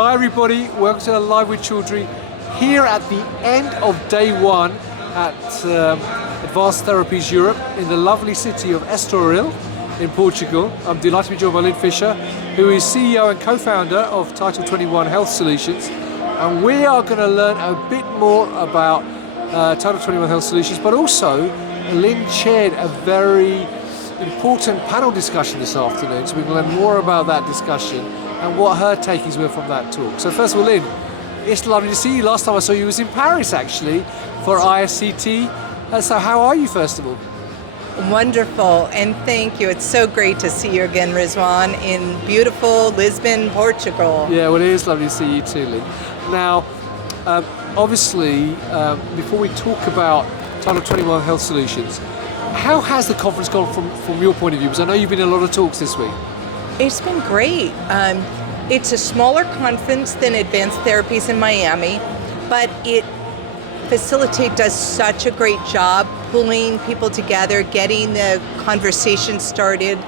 Hi everybody, welcome to Live with Children here at the end of day one at Advanced Therapies Europe in the lovely city of Estoril in Portugal. I'm delighted to be joined by Lynn Fischer, who is CEO and co-founder of Title21 Health Solutions, and we are going to learn a bit more about Title21 Health Solutions, but also Lynn chaired a very important panel discussion this afternoon, so we can learn more about that discussion and what her takings were from that talk. So first of all, Lynn, it's lovely to see you. Last time I saw you was in Paris actually for ISCT. So how are you first of all? Wonderful, and thank you. It's so great to see you again, Rizwan, in beautiful Lisbon, Portugal. Yeah, well, it is lovely to see you too, Lynn. Now, obviously, before we talk about Title21 Health Solutions, how has the conference gone from your point of view? Because I know you've been in a lot of talks this week. It's been great. It's a smaller conference than Advanced Therapies in Miami, but it does such a great job pulling people together, getting the conversation started,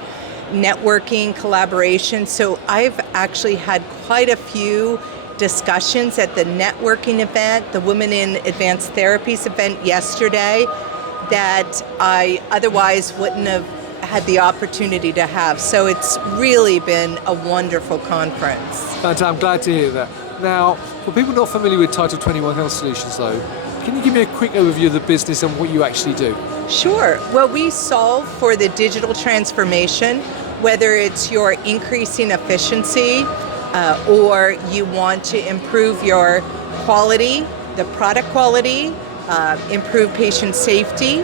networking, collaboration. So I've actually had quite a few discussions at the networking event, the Women in Advanced Therapies event yesterday, that I otherwise wouldn't have had the opportunity to have. So it's really been a wonderful conference. Fantastic. I'm glad to hear that. Now, for people not familiar with Title21 Health Solutions though, can you give me a quick overview of the business and what you actually do? Sure. Well, we solve for the digital transformation, whether it's your increasing efficiency or you want to improve your quality, the product quality, improve patient safety,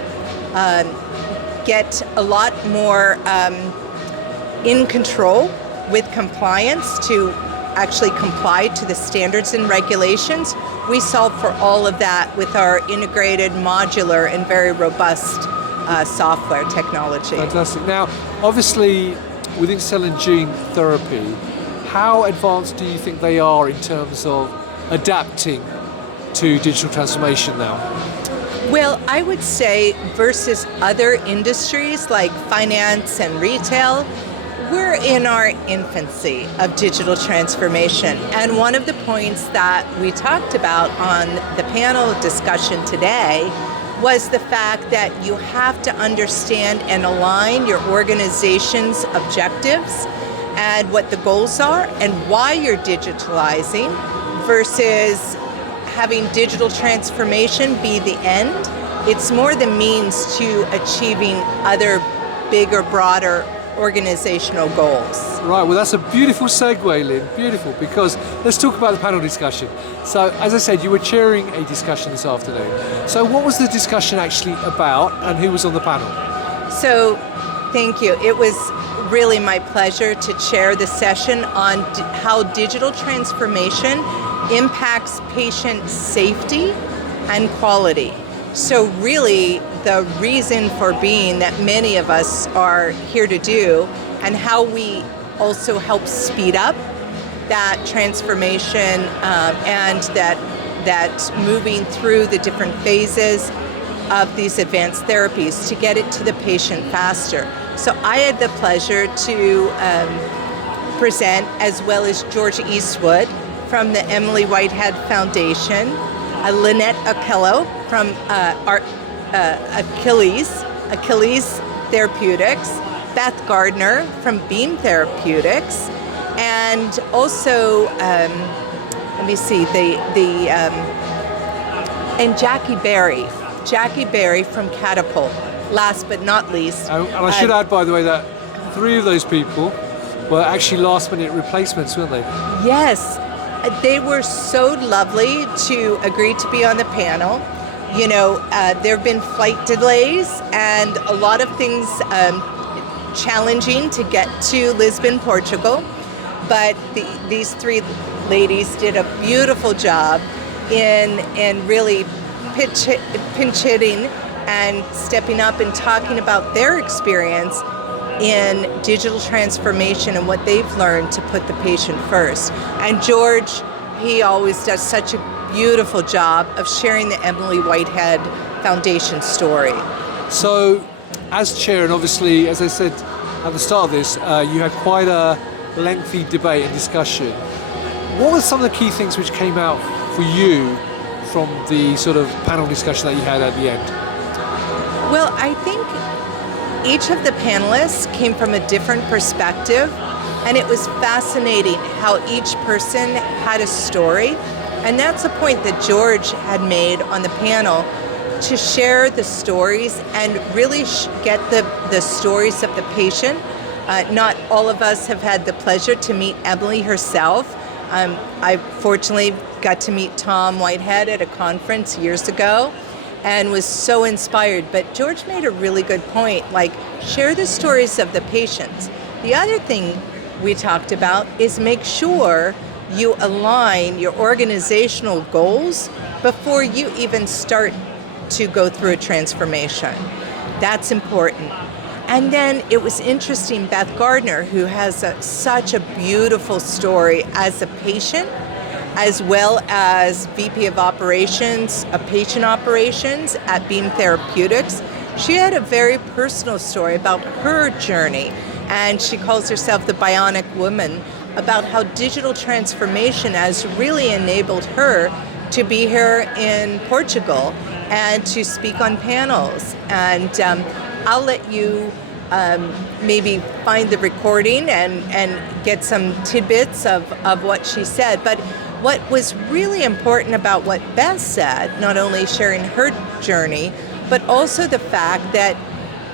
get a lot more in control with compliance to actually comply to the standards and regulations. We solve for all of that with our integrated, modular, and very robust software technology. Fantastic. Now, obviously, within cell and gene therapy, how advanced do you think they are in terms of adapting to digital transformation now? Well, I would say versus other industries like finance and retail, we're in our infancy of digital transformation. And one of the points that we talked about on the panel discussion today was the fact that you have to understand and align your organization's objectives and what the goals are and why you're digitalizing versus having digital transformation be the end. It's more the means to achieving other bigger, broader organizational goals. Right, well that's a beautiful segue, Lynn, beautiful, because let's talk about the panel discussion. So, as I said, you were chairing a discussion this afternoon. So what was the discussion actually about and who was on the panel? So, thank you. It was really my pleasure to chair the session on how digital transformation impacts patient safety and quality. So really the reason for being that many of us are here to do and how we also help speed up that transformation and that moving through the different phases of these advanced therapies to get it to the patient faster. So I had the pleasure to present, as well as George Eastwood from the Emily Whitehead Foundation, Lynette Okello from Achilles Therapeutics, Beth Gardner from Beam Therapeutics, and also and Jackie Berry from Catapult. Last but not least, and I should add, by the way, that 3 of those people were actually last-minute replacements, weren't they? Yes. They were so lovely to agree to be on the panel. You know, there have been flight delays and a lot of things challenging to get to Lisbon, Portugal. But these 3 ladies did a beautiful job in really pinch hitting and stepping up and talking about their experience in digital transformation and what they've learned to put the patient first. And George, he always does such a beautiful job of sharing the Emily Whitehead Foundation story. So, as chair, and obviously, as I said at the start of this, you had quite a lengthy debate and discussion. what were some of the key things which came out for you from the sort of panel discussion that you had at the end? Well, I think each of the panelists came from a different perspective, and it was fascinating how each person had a story. And that's a point that George had made on the panel, to share the stories and really get the stories of the patient. Not all of us have had the pleasure to meet Emily herself. I fortunately got to meet Tom Whitehead at a conference years ago and was so inspired. But George made a really good point, like, share the stories of the patients. The other thing we talked about is make sure you align your organizational goals before you even start to go through a transformation. That's important. And then it was interesting, Beth Gardner, who has such a beautiful story as a patient, as well as VP of Operations, patient operations at Beam Therapeutics. She had a very personal story about her journey, and she calls herself the Bionic Woman, about how digital transformation has really enabled her to be here in Portugal and to speak on panels. And I'll let you maybe find the recording and get some tidbits of what she said. But what was really important about what Beth said, not only sharing her journey, but also the fact that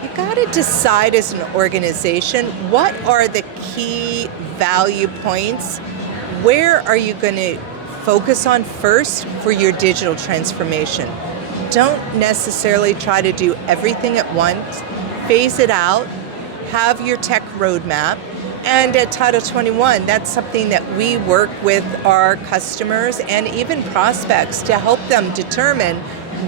you got to decide as an organization, what are the key value points? Where are you going to focus on first for your digital transformation? Don't necessarily try to do everything at once. Phase it out. Have your tech roadmap. And at Title21, that's something that we work with our customers and even prospects to help them determine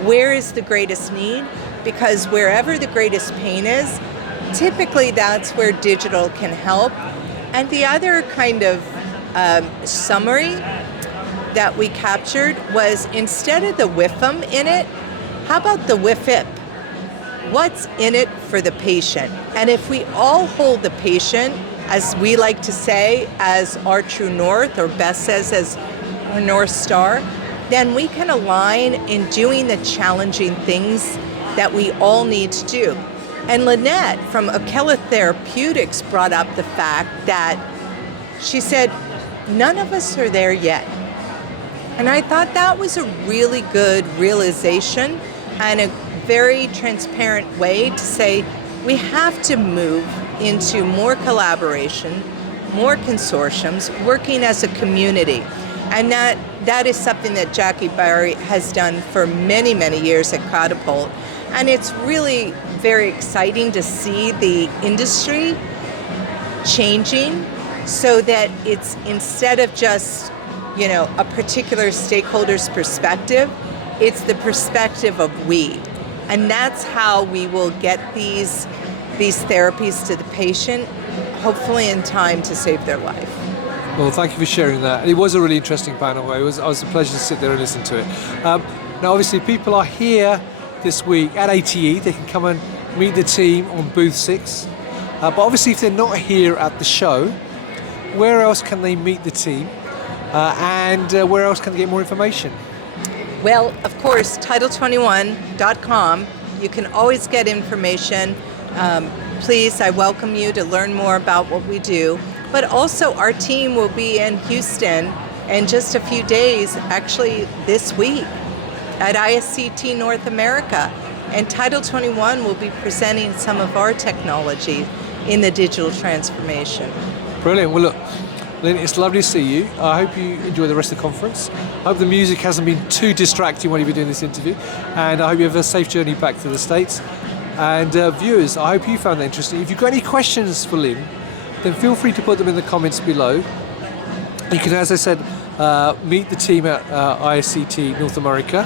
where is the greatest need, because wherever the greatest pain is, typically that's where digital can help. And the other kind of summary that we captured was, instead of the WIFM in it, how about the WIFIP? What's in it for the patient? And if we all hold the patient, as we like to say, as our true north, or Beth says as our North Star, then we can align in doing the challenging things that we all need to do. And Lynette from Okela Therapeutics brought up the fact that she said, none of us are there yet. And I thought that was a really good realization and a very transparent way to say we have to move into more collaboration, more consortiums, working as a community. And that is something that Jackie Barry has done for many, many years at Catapult. And it's really very exciting to see the industry changing so that it's, instead of just, a particular stakeholder's perspective, it's the perspective of we. And that's how we will get these therapies to the patient, hopefully in time to save their life. Well, thank you for sharing that. It was a really interesting panel. It was a pleasure to sit there and listen to it. Now, obviously, people are here this week at ATE. They can come and meet the team on booth 6. But obviously, if they're not here at the show, where else can they meet the team? And where else can they get more information? Well, of course, Title21.com. You can always get information. Please, I welcome you to learn more about what we do. But also, our team will be in Houston in just a few days, actually this week, at ISCT North America. And Title21 will be presenting some of our technology in the digital transformation. Brilliant. Well, look, Lynn, it's lovely to see you. I hope you enjoy the rest of the conference. I hope the music hasn't been too distracting while you've been doing this interview. And I hope you have a safe journey back to the States. And viewers, I hope you found that interesting. If you've got any questions for Lynn, then feel free to put them in the comments below. You can, as I said, meet the team at ISCT North America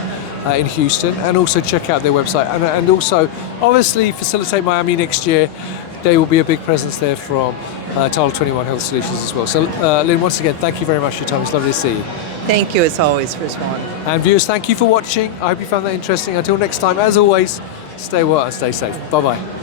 in Houston, and also check out their website. And also, obviously, Facilitate Miami next year. There will be a big presence there from Title21 Health Solutions as well. So, Lynn, once again, thank you very much for your time. It's lovely to see you. Thank you, as always, for Swan. And viewers, thank you for watching. I hope you found that interesting. Until next time, as always, stay well and stay safe. Bye-bye.